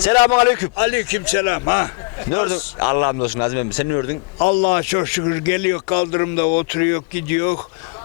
Selamun aleyküm. Aleyküm selam ha. Ne ördün? Allah'ım olsun Nazım emmi. Sen ne ördün? Allah'a çok şükür geliyor kaldırımda oturuyor gidiyor.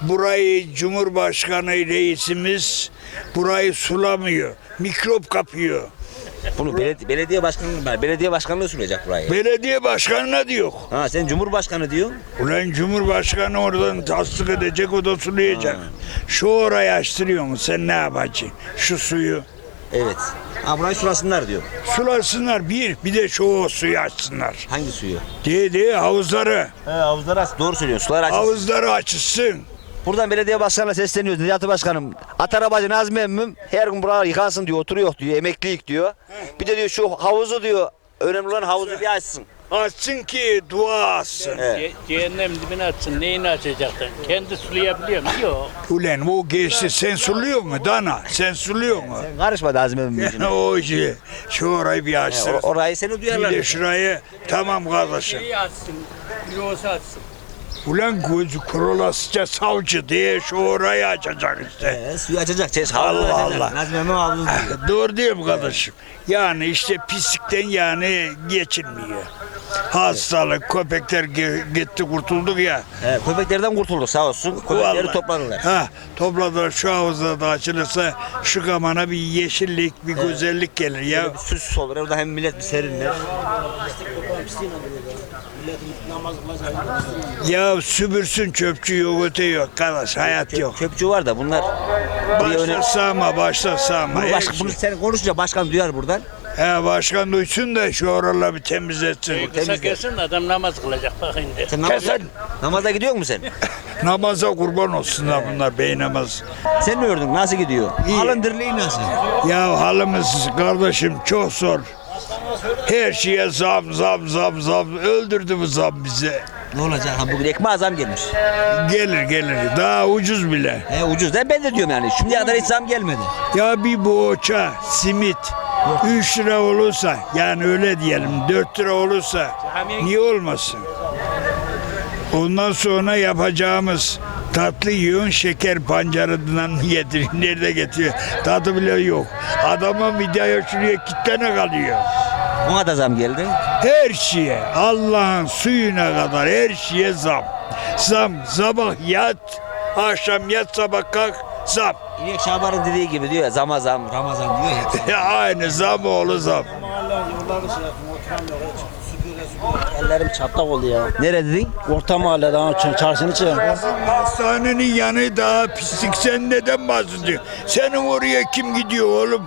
Burayı Cumhurbaşkanı reisimiz burayı sulamıyor. Mikrop kapıyor. Bunu beledi- belediye başkanlığı var. Belediye başkanlığı sunacak burayı. Belediye başkanına diyor. Ha sen cumhurbaşkanı diyor. Ulan Cumhurbaşkanı oradan tasdik edecek o da sulayacak. Şu orayı açtırıyor sen ne yapacaksın? Şu suyu. Evet. Ha burayı sulasınlar diyor. Sulasınlar bir, bir de şu o suyu açsınlar. Hangi suyu? Diye diye havuzları, He havuzlar aç. Doğru söylüyorsun. Sular aç. havuzları açılsın. Buradan belediye başkanına sesleniyoruz. Necati Başkanım. At arabacı Nazmi emmim her gün buralar yıkansın diyor. Oturuyor diyor. Emeklilik diyor. Bir de diyor şu havuzu diyor. Önemli olan havuzu bir açsın. Açsın ki dua açsın. Evet. Ce- Cehennem dibine atsın. Neyini açacaktın? Kendi sulayabiliyor mu? Yok. Ulan o geçti sen suluyor mu Dana? Sen suluyor mu? Sen karışma Nazmi emmin işine. o işi. Şu orayı bir açsın. or- orayı seni Bir duyarlar. de şurayı tamam kardeşim. Şeyi atsın. Yuvası atsın. Ulan gözü kurulasıca savcı diye şu orayı açacak işte. He, suyu açacak. Ses Allah Allah. Nazmi emmin havuzu diyor. Doğru değil mi kardeşim? Yani işte pislikten yani geçilmiyor. Hastalık, köpekler ge- gitti kurtulduk ya. He, köpeklerden kurtulduk sağ olsun. Köpekleri Vallahi. topladılar. Ha, topladılar şu havuzda da açılırsa şu kamana bir yeşillik, bir güzellik gelir ya. Bir süs olur. Orada hem millet bir serinler. Ya sübürsün çöpçü yok öte yok kardeş hayat yok. Çöpçü var da bunlar buraya öne... Başla sağma başla sağma. Bunu, başka, bunu sen konuşunca başkan duyar buradan. He, başkan duysun da şu oraları bir temizletsin. Kısa temizle. kesin de adam namaz kılacak bak şimdi. Sen namaz, Kesin. namaza gidiyor musun sen? Namaza kurban olsunlar bunlar bey namaz. Sen ne ördün? Nasıl gidiyor? İyi. Alın dirliği nasıl? Ya halimiz kardeşim çok zor. Her şeye zam zam zam zam öldürdü bu zam bize. Ne olacak? Ha, bugün ekmeğe zam gelmiş. Gelir gelir daha ucuz bile. He, ucuz da ben de diyorum yani. Şimdiye kadar hiç zam gelmedi. Ya bir boğaça simit 3 lira olursa yani öyle diyelim 4 lira olursa niye olmasın? Ondan sonra yapacağımız tatlı yiyorsun şeker pancarından getiriyor. Nerede getiriyor? Tadı bile yok. Adama midye şuraya kitlene kalıyor. Ona da zam geldi. Her şeye Allah'ın suyuna kadar her şeye zam. Zam sabah yat, akşam yat sabah kalk zam. İnek Şaban'ın dediği gibi diyor ya zama zam, Ramazan diyor ya. Ya aynı zam oğlu zam. Ellerim çatlak oldu ya. Nerede dedin? Orta mahallede ama ç- çarşının içi. Hastanenin yanı daha pislik. Sen neden bahsediyorsun? Senin oraya kim gidiyor oğlum?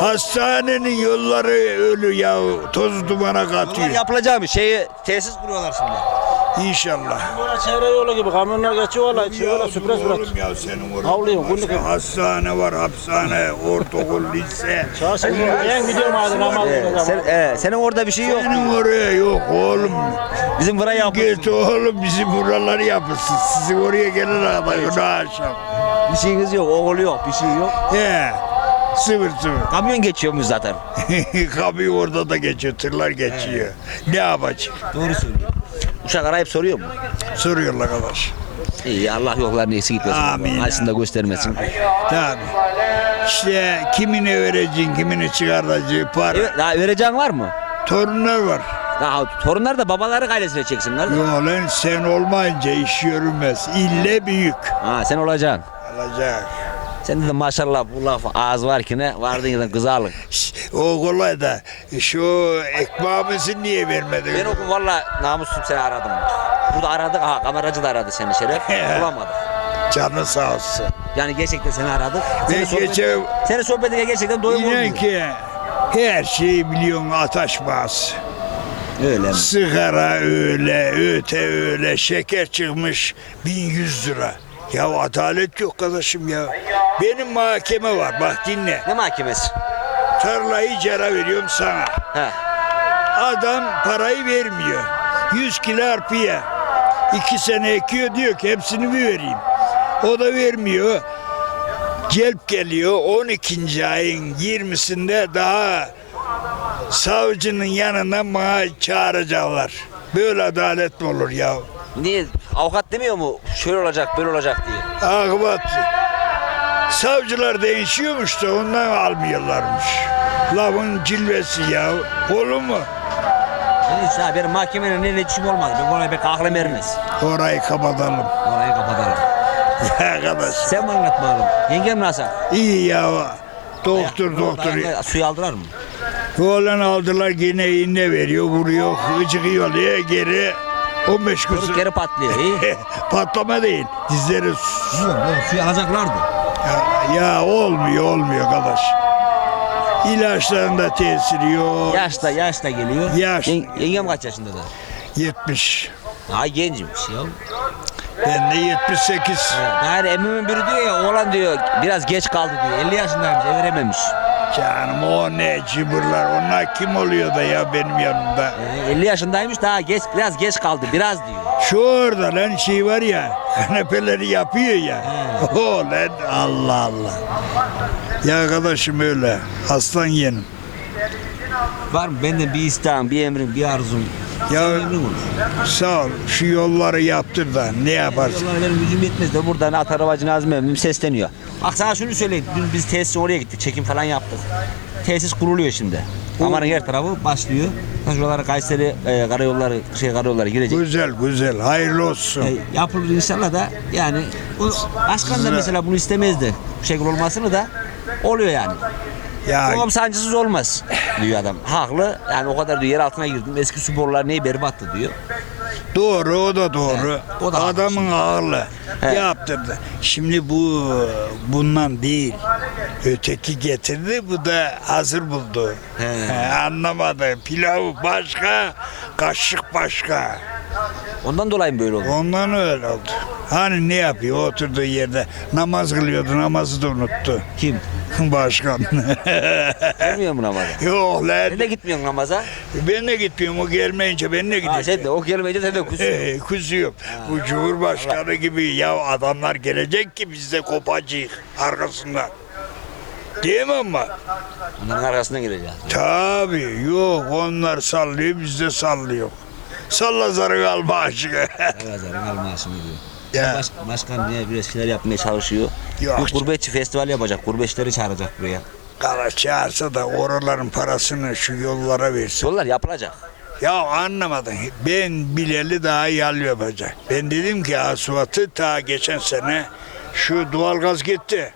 Hastanenin yolları ölü ya. Toz dumana Bunlar katıyor. yapılacağım şeyi tesis kuruyorlar şimdi. İnşallah. Böyle çevre yolu gibi kamyonlar geçiyorlar, geçiyorlar, süpüre süpüre. Oğlum ya senin oraya. Havlıyor, günlük. Hastane var, hapishane, ortaokul, lise. Çarşının en gidiyorum hadi namaz Ee, kılacağım. sen, ee, senin orada bir şey yok. Senin oraya yok oğlum. Bizim buraya yapılsın. Git oğlum bizim buraları yapılsın. Sizin oraya gelin adam günah akşam. Bir şeyiniz yok, oğul yok, bir şey yok. He. Sıfır sıfır. Kamyon geçiyormuş zaten. Kapıyı orada da geçiyor, tırlar geçiyor. Ne yapacak? Doğru söylüyor. Uşak arayıp soruyor mu? Soruyorlar arkadaş. İyi Allah yoklarını eksik etmesin. Amin. Acısını da göstermesin. Tabii. İşte kimine vereceksin, kimini çıkaracaksın, para. Evet, daha vereceğin var mı? Torunlar var. Daha torunlar da babaları ailesine çeksinler. Yok lan sen olmayınca iş yürümez. İlle büyük. Ha sen olacaksın. Alacak. Sen de maşallah bu laf ağız var ki ne vardın ya alın. Şş, O kolay da şu ekmeğimizi niye vermedin? Ben o gün valla namussum seni aradım. Burada aradık ha kameracı da aradı seni Şeref. Bulamadık. Canı sağ olsun. Yani gerçekten seni aradık. Ben Seni, sohbet, geçen seni sohbetine gerçekten doyum inan olmuyor. ki her şeyi biliyorsun ataşmaz. Öyle mi? Sigara öyle, öte öyle, şeker çıkmış 1100 lira. Ya adalet yok kardeşim ya. Benim mahkeme var bak dinle. Ne mahkemesi? Tarlayı icara veriyorum sana. Ha. Adam parayı vermiyor. 100 kilo arpaya. iki sene ekiyor diyor ki hepsini mi vereyim? O da vermiyor. Celp geliyor 12. ayın 20'sinde daha savcının yanına bana çağıracaklar. Böyle adalet mi olur ya? Niye? Avukat demiyor mu? Şöyle olacak, böyle olacak diye. Akıbat savcılar değişiyormuş da ondan almıyorlarmış. Lafın cilvesi ya. Olur mu? Hiç daha benim mahkemenin ne iletişim olmadı. Ben buna pek aklım ermez. Orayı kapatalım. Orayı kapatalım. Ya arkadaş. Sen bana anlat bakalım. Yengem nasıl? İyi ya. Doktor Orada doktor. ayakta Suyu aldılar mı? Oğlan aldılar gene iğne veriyor vuruyor. Hıcık yoluyor geri 15 Çocuk kusur. geri patlıyor. İyi. Patlama değil. Dizleri Yok yok suyu alacaklardı. ya, ya olmuyor olmuyor arkadaş. İlaçların da tesiri yok. Yaş da yaş da geliyor. Yaş. Yen- yengem kaç yaşında da? 70. Daha gencmiş ya. Ben de 78. Gayrı emmimin biri diyor ya oğlan diyor biraz geç kaldı diyor. 50 yaşındaymış ev verememiş. Canım o ne cıbırlar. Onlar kim oluyor da ya benim yanımda. Ee, 50 yaşındaymış daha geç biraz geç kaldı biraz diyor. Şu orada lan şey var ya. Kanepeleri yapıyor ya. O lan Allah Allah. Ya arkadaşım öyle. Aslan yeğenim. Var mı benden bir isteğin, bir emrin, bir arzun? Ya sağ ol. Şu yolları yaptır da ne yaparsın? Yollara benim gücüm yetmez de buradan at arabacı Nazım emmim sesleniyor. Bak sana şunu söyleyeyim. Dün biz tesisin oraya gittik. Çekim falan yaptık. Tesis kuruluyor şimdi. Amanın her tarafı başlıyor. Şuralara Kayseri e, karayolları, şey karayolları girecek. Güzel güzel. Hayırlı olsun. E, yapılır inşallah da yani bu başkan da mesela bunu istemezdi. Bu şekil olmasını da oluyor yani. Ya Babam sancısız olmaz diyor adam. Haklı. Yani o kadar diyor yer altına girdim. Eski sporlar neyi berbattı diyor. doğru o da doğru. He, o da Adamın ağırlığı He. yaptırdı. Şimdi bu bundan değil. Öteki getirdi bu da hazır buldu. He. He, anlamadı. Pilavı başka, kaşık başka. Ondan dolayı mı böyle oldu? Ondan öyle oldu. Hani ne yapıyor oturduğu yerde namaz kılıyordu namazı da unuttu. Kim? Başkan. Gelmiyor mu namaza? Yok lan. Sen de gitmiyorsun namaza. Ben de gitmiyorum o gelmeyince ben de Ha, gideceğim. sen de o gelmeyince sen de kusuyorsun. Ee, kuzuyorum. Bu Cumhurbaşkanı gibi ya adamlar gelecek ki biz de kopacağız arkasından. Değil mi ama? Onların arkasından geleceğiz. Tabii yok onlar sallıyor biz de sallıyor. Salla zarı kalma aşkı. Kazarın almasını diyor. Ya. Baş, başkan niye biraz şeyler yapmaya çalışıyor. Yok. Bir gurbetçi festival yapacak. Gurbetçileri çağıracak buraya. Kala çağırsa da oraların parasını şu yollara versin. Yollar yapılacak. Ya anlamadın. Ben bileli daha yal yapacak. Ben dedim ki asfaltı ta geçen sene şu doğalgaz gitti.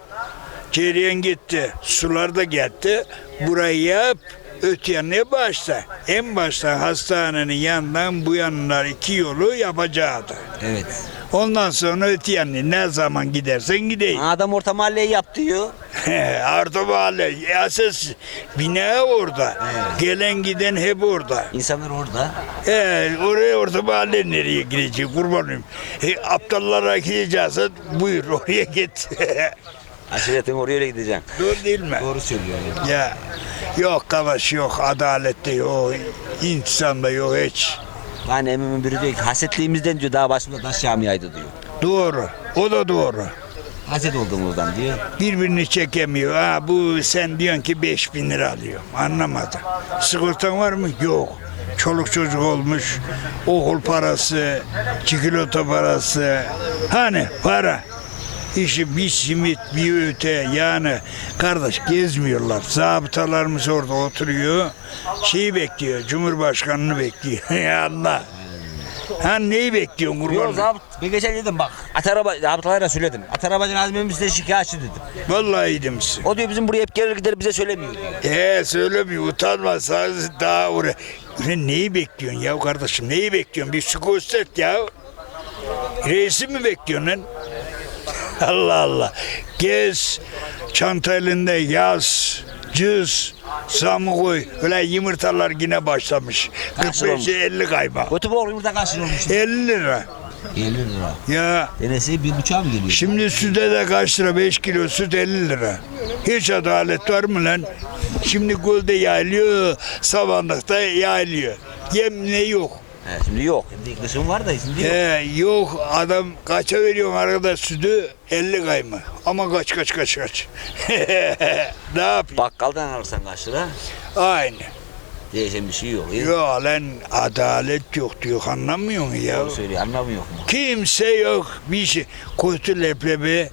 Cereyan gitti. Sular da gitti. Burayı yap. Öte yanına başla. En başta hastanenin yanından bu yanlar iki yolu yapacaktı. Evet. Ondan sonra öte yanına ne zaman gidersen gideyim. Adam orta mahalleyi yap diyor. Arda Mahalle. Esas bina orada. Gelen giden hep orada. İnsanlar orada. He, oraya orta mahalle nereye gidecek kurban olayım. E, aptallara gideceğiz buyur oraya git. Aşiretin oraya öyle gideceksin. Doğru değil mi? Doğru söylüyor. Ya yok kavaş yok adalette yok insanda yok hiç. Yani emmimin biri diyor ki hasetliğimizden diyor daha başımda taş yağmayaydı diyor. Doğru o da doğru. Haset olduğumuzdan diyor. Birbirini çekemiyor. Ha, bu sen diyorsun ki 5000 lira alıyor. Anlamadım. Sigortan var mı? Yok. Çoluk çocuk olmuş. Okul parası, çikolata parası. Hani para. İşi bir simit bir öte yani kardeş gezmiyorlar. Zabıtalarımız orada oturuyor. Şeyi bekliyor. Cumhurbaşkanını bekliyor. ya Allah. Ha neyi bekliyorsun kurban? Yok zabıt. Ben geçen dedim bak. At araba, zabıtalara söyledim. At arabacı size şikayetçi dedim. Vallahi iyi demişsin. O diyor bizim buraya hep gelir gider bize söylemiyor. Ee söylemiyor utanma sadece daha oraya. Ulan neyi bekliyorsun ya kardeşim neyi bekliyorsun bir su göster ya. Reisi mi bekliyorsun lan? Allah Allah. Gez çanta elinde yaz cız zamı koy. Öyle yumurtalar yine başlamış. Kaç lira 45'e 50 kayma. Kötü boğul yumurta kaç lira olmuş? 50 lira. 50 lira. Ya Denesi bir buçuğa mı geliyor? Şimdi süte de kaç lira? 5 kilo süt 50 lira. Hiç adalet var mı lan? Şimdi gölde yayılıyor, savanlıkta yayılıyor. Yem ne yok. He, şimdi yok. Şimdi kışın var da şimdi yok. He, yok adam kaça veriyorsun arkadaş sütü 50 kayma. Ama kaç kaç kaç kaç. ne yapayım? Bakkaldan alırsan kaç lira? Aynı. Değişen bir şey yok. Yok lan adalet yok diyor anlamıyor musun ya? Doğru söylüyor anlamıyor mu? Kimse yok bir şey. Kötü leblebi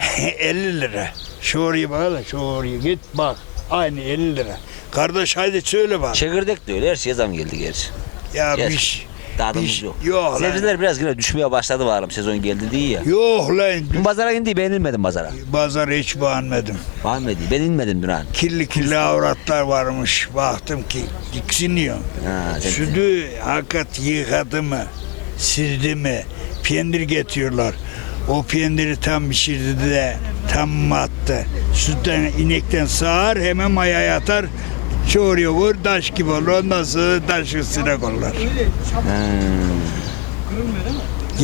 50 lira. Şu oraya bak hele, şu oraya git bak. Aynı 50 lira. Kardeş haydi söyle bak. Çekirdek de öyle her şeye zam geldi gerçi. Ya Yes. bir. Tadımız Biz- yok. yok lan. Sebzeler biraz yine düşmeye başladı varım sezon geldi diye ya. Yok lan. Dün pazara indi ben inmedim pazara. Pazar hiç beğenmedim. Beğenmedi. Ben inmedim dün han. Kirli kirli avratlar varmış. Baktım ki diksiniyor. Ha, sen- Sütü hakikat yıkadı mı, sildi mi, peynir getiriyorlar. O peyniri tam pişirdi de tam attı. Sütten inekten sağar hemen mayaya atar. Çoğuruyor vur taş gibi olur. Ondan sonra taş üstüne koyarlar. Hmm.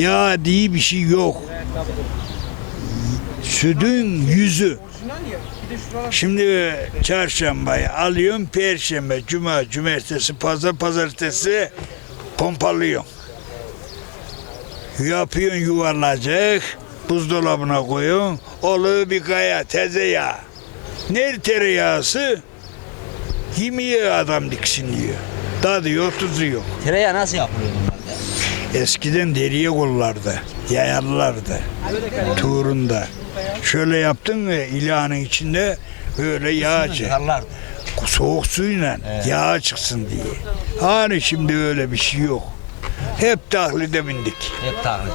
Ya diye bir şey yok. Sütün yüzü. Şimdi çarşambayı alıyorum, perşembe, cuma, cumartesi, pazar, pazartesi pompalıyorum. Yapıyorsun yuvarlacak, buzdolabına koyuyorsun, oluyor bir kaya, teze yağ. Nerede tereyağısı? Yemiyor adam diksiniyor. Tadı yok, tuzu yok. Tereyağı nasıl yapılıyor bunlarda? Eskiden deriye kollardı, yayarlardı. Tuğrunda. Şöyle yaptın mı ilahın içinde böyle yağ çek. Soğuk suyla yağ çıksın diye. Hani şimdi öyle bir şey yok. Hep taklide bindik. Hep taklit.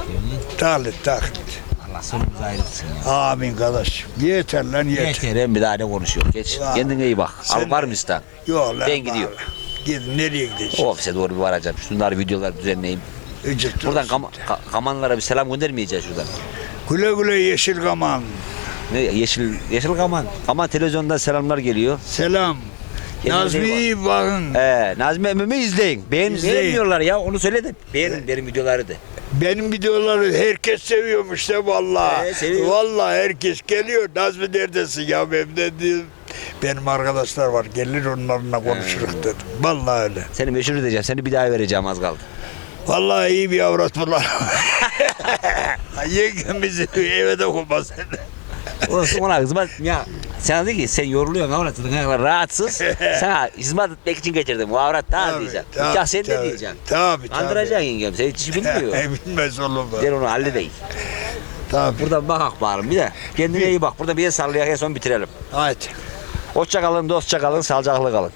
Taklit taklit. Allah sonumuzu ayırsın ya. Amin kardeş. Yeter lan yeter. Yeter hem bir daha ne konuşuyor. Geç. Vallahi. Kendine iyi bak. Sen Al var mı İstan? Yok lan. Ben gidiyorum. Gidin nereye gideceğim? Ofise doğru bir varacağım. Şunları videolar düzenleyeyim. Ecek Buradan kam- ka- kamanlara bir selam göndermeyeceğiz şuradan. Güle güle yeşil kaman. Ne yeşil yeşil kaman. Kaman televizyondan selamlar geliyor. Selam. Kendinize iyi Nazmi bakın. Ee, Nazmi emmimi izleyin. Beğen, İzleyin. beğenmiyorlar ya onu söyledim. Beğenin benim videoları da. Benim videoları herkes seviyormuş da vallahi. Ee, seviyor. Vallahi herkes geliyor. Nazmi neredesin ya benim de diyor. Benim arkadaşlar var gelir onlarla konuşuruz dedim. Vallahi öyle. Seni meşhur edeceğim. Seni bir daha vereceğim az kaldı. Vallahi iyi bir avrat bunlar. Yengem bizi eve de koymaz. Orası ona hizmet ya. Sen dedi ki sen yoruluyorsun avratın rahatsız. Sana hizmet etmek için getirdim. O avrat daha diyeceksin. Nikah sen de diyeceksin. Tabii tabii. Kandıracaksın yengem. Sen hiç bilmiyor. Bilmez olur mu? Gel onu halledeyim. Tabii. Buradan bakak bağırım bir de. Kendine iyi bak. Burada bir el sallayak en son bitirelim. Haydi. Hoşça kalın, dostça kalın, sağlıcakla kalın.